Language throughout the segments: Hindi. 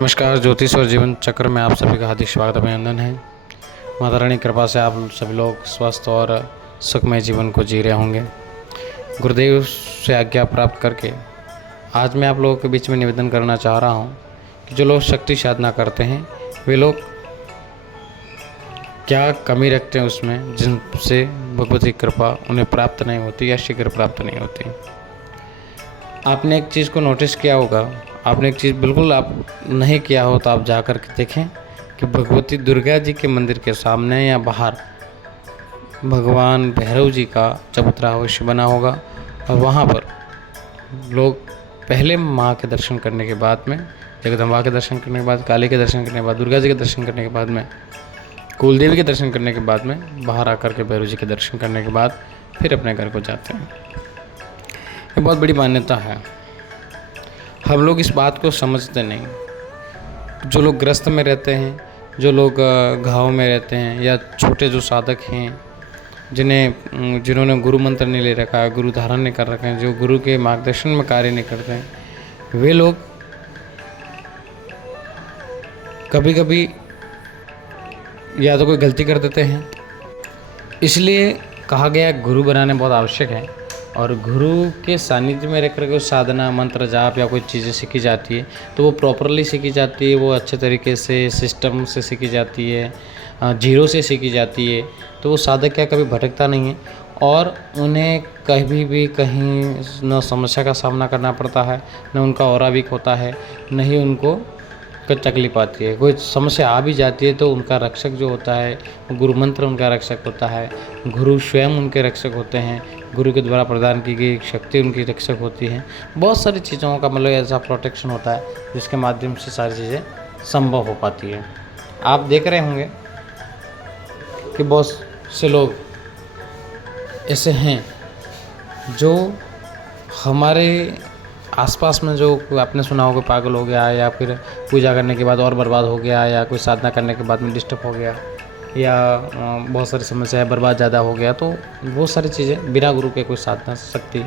नमस्कार। ज्योतिष और जीवन चक्र में आप सभी का हार्दिक स्वागत अभिनंदन है। माता रानी की कृपा से आप सभी लोग स्वस्थ और सुखमय जीवन को जी रहे होंगे। गुरुदेव से आज्ञा प्राप्त करके आज मैं आप लोगों के बीच में निवेदन करना चाह रहा हूं कि जो लोग शक्ति साधना करते हैं वे लोग क्या कमी रखते हैं उसमें जिनसे भगवती कृपा उन्हें प्राप्त नहीं होती या शीघ्र प्राप्त नहीं होती। आपने एक चीज़ को नोटिस किया होगा, आपने एक चीज़ बिल्कुल आप नहीं किया हो तो आप जा कर के देखें कि भगवती दुर्गा जी के मंदिर के सामने या बाहर भगवान भैरव जी का चबूतरा अवश्य बना होगा और वहाँ पर लोग पहले माँ के दर्शन करने के बाद में, जगदम्बा के दर्शन करने के बाद, काली के दर्शन करने के बाद, दुर्गा जी के दर्शन करने के बाद में, कुलदेवी के दर्शन करने के बाद में बाहर आकर के भैरव जी के दर्शन करने के बाद फिर अपने घर को जाते हैं। ये बहुत बड़ी मान्यता है। हम लोग इस बात को समझते नहीं। जो लोग ग्रस्त में रहते हैं, जो लोग घाव में रहते हैं या छोटे जो साधक हैं जिन्होंने गुरु मंत्र नहीं ले रखा है, गुरु धारण नहीं कर रखे हैं, जो गुरु के मार्गदर्शन में कार्य नहीं करते हैं, वे लोग कभी कभी या तो कोई गलती कर देते हैं। इसलिए कहा गया गुरु बनाने बहुत आवश्यक है और गुरु के सानिध्य में रह कर के साधना, मंत्र जाप या कोई चीज़ें सीखी जाती है तो वो प्रॉपरली सीखी जाती है, वो अच्छे तरीके से सिस्टम से सीखी जाती है, जीरो से सीखी जाती है। तो वो साधक क्या कभी भटकता नहीं है और उन्हें कभी भी कहीं न समस्या का सामना करना पड़ता है, न उनका ऑरा वीक होता है, न ही उनको कोई तकलीफ आती है। कोई समस्या आ भी जाती है तो उनका रक्षक जो होता है, गुरु मंत्र उनका रक्षक होता है, गुरु स्वयं उनके रक्षक होते हैं, गुरु के द्वारा प्रदान की गई शक्ति उनकी रक्षक होती है। बहुत सारी चीज़ों का मतलब ऐसा प्रोटेक्शन होता है जिसके माध्यम से सारी चीज़ें संभव हो पाती है। आप देख रहे होंगे कि बहुत से लोग ऐसे हैं जो हमारे आसपास में, जो आपने सुना होगा पागल हो गया या फिर पूजा करने के बाद और बर्बाद हो गया या कोई साधना करने के बाद में डिस्टर्ब हो गया या बहुत सारी समस्याएं बर्बाद ज़्यादा हो गया, तो वो सारी चीज़ें बिना गुरु के कोई साधना शक्ति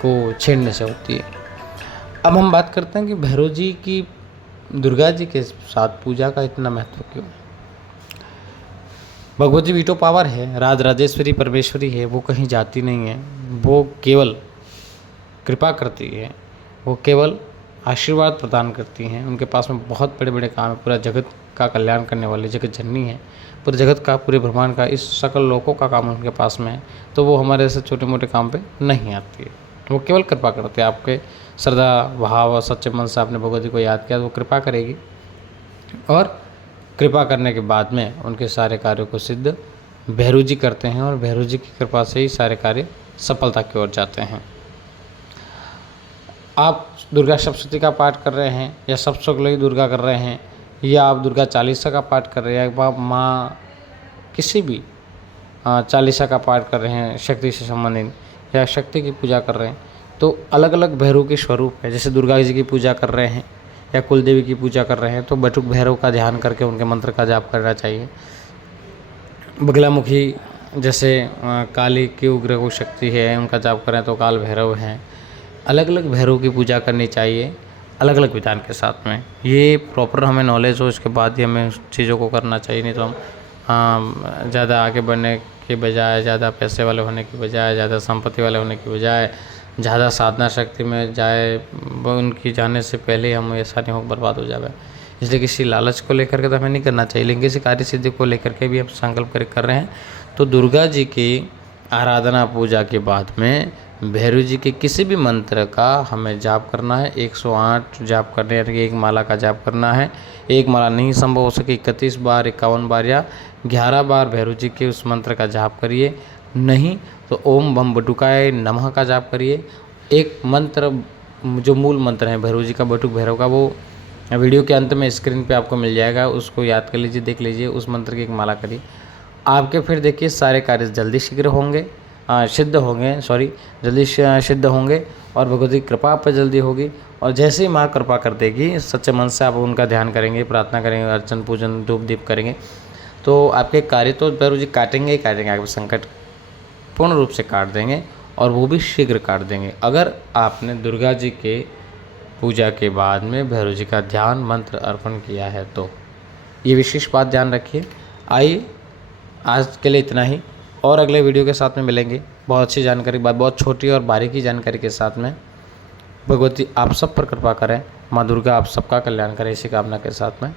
को छेड़ने से होती है। अब हम बात करते हैं कि भैरव जी की दुर्गा जी के साथ पूजा का इतना महत्व क्यों है। भगवती वीटो पावर है, राज राजेश्वरी परमेश्वरी है, वो कहीं जाती नहीं है, वो केवल कृपा करती है, वो केवल आशीर्वाद प्रदान करती हैं। उनके पास में बहुत बड़े बड़े काम है, पूरा जगत का कल्याण करने वाली जगत जननी है, पूरे जगत का, पूरे ब्रह्मांड का, इस सकल लोकों का काम उनके पास में है। तो वो हमारे ऐसे छोटे मोटे काम पे नहीं आती है, वो केवल कृपा करते हैं। आपके श्रद्धा भाव और सच्चे मन से आपने भगवती को याद किया तो वो कृपा करेगी और कृपा करने के बाद में उनके सारे कार्यों को सिद्ध भैरव जी करते हैं और भैरव जी की कृपा से ही सारे कार्य सफलता की ओर जाते हैं। आप दुर्गा सप्तशती का पाठ कर रहे हैं या सप्तशती दुर्गा कर रहे हैं या आप दुर्गा चालीसा का पाठ कर रहे हैं या आप माँ किसी भी चालीसा का पाठ कर रहे हैं शक्ति से संबंधित या शक्ति की पूजा कर रहे हैं, तो अलग अलग भैरव के स्वरूप है। जैसे दुर्गा जी की पूजा कर रहे हैं या कुलदेवी की पूजा कर रहे हैं तो बटुक भैरव का ध्यान करके उनके मंत्र का जाप करना चाहिए। बगलामुखी जैसे काली की उग्र को शक्ति है, उनका जाप करें तो काल भैरव हैं। अलग अलग भैरव की पूजा करनी चाहिए अलग अलग विधान के साथ में। ये प्रॉपर हमें नॉलेज हो, इसके बाद ही हमें उस चीज़ों को करना चाहिए। नहीं तो हम ज़्यादा आगे बढ़ने के बजाय, ज़्यादा पैसे वाले होने की बजाय, ज़्यादा संपत्ति वाले होने की बजाय, ज़्यादा साधना शक्ति में जाए, उनकी जाने से पहले हम ऐसा नहीं हो बर्बाद हो जाए। इसलिए किसी लालच को लेकर के तो हमें नहीं करना चाहिए, लेकिन किसी कार्य सिद्धि को लेकर के भी हम संकल्प कर रहे हैं तो दुर्गा जी की आराधना पूजा के बाद में भैरव जी के किसी भी मंत्र का हमें जाप करना है। 108 जाप करने, यानी कि एक माला का जाप करना है। एक माला नहीं संभव हो सके 31 बार, 51 बार या 11 बार भैरव जी के उस मंत्र का जाप करिए। नहीं तो ओम बम बटुकाय नमः का जाप करिए। एक मंत्र जो मूल मंत्र है भैरव जी का, बटुक भैरव का, वो वीडियो के अंत में स्क्रीन पे आपको मिल जाएगा, उसको याद कर लीजिए, देख लीजिए, उस मंत्र की एक माला करिए। आपके फिर देखिए सारे कार्य जल्दी शीघ्र होंगे, सिद्ध होंगे, जल्दी सिद्ध होंगे और भगवती कृपा आप पर जल्दी होगी। और जैसे ही माँ कृपा कर देगी, सच्चे मन से आप उनका ध्यान करेंगे, प्रार्थना करेंगे, अर्चन पूजन धूप दीप करेंगे तो आपके कार्य तो भैरव जी काटेंगे ही काटेंगे, आपके संकट पूर्ण रूप से काट देंगे और वो भी शीघ्र काट देंगे। अगर आपने दुर्गा जी के पूजा के बाद में भैरव जी का ध्यान मंत्र अर्पण किया है तो ये विशेष बात ध्यान रखिए। आइए आज के लिए इतना ही, और अगले वीडियो के साथ में मिलेंगे बहुत अच्छी जानकारी, बहुत छोटी और बारीकी जानकारी के साथ में। भगवती आप सब पर कृपा करें, माँ दुर्गा आप सबका कल्याण करें, इसी कामना के साथ में।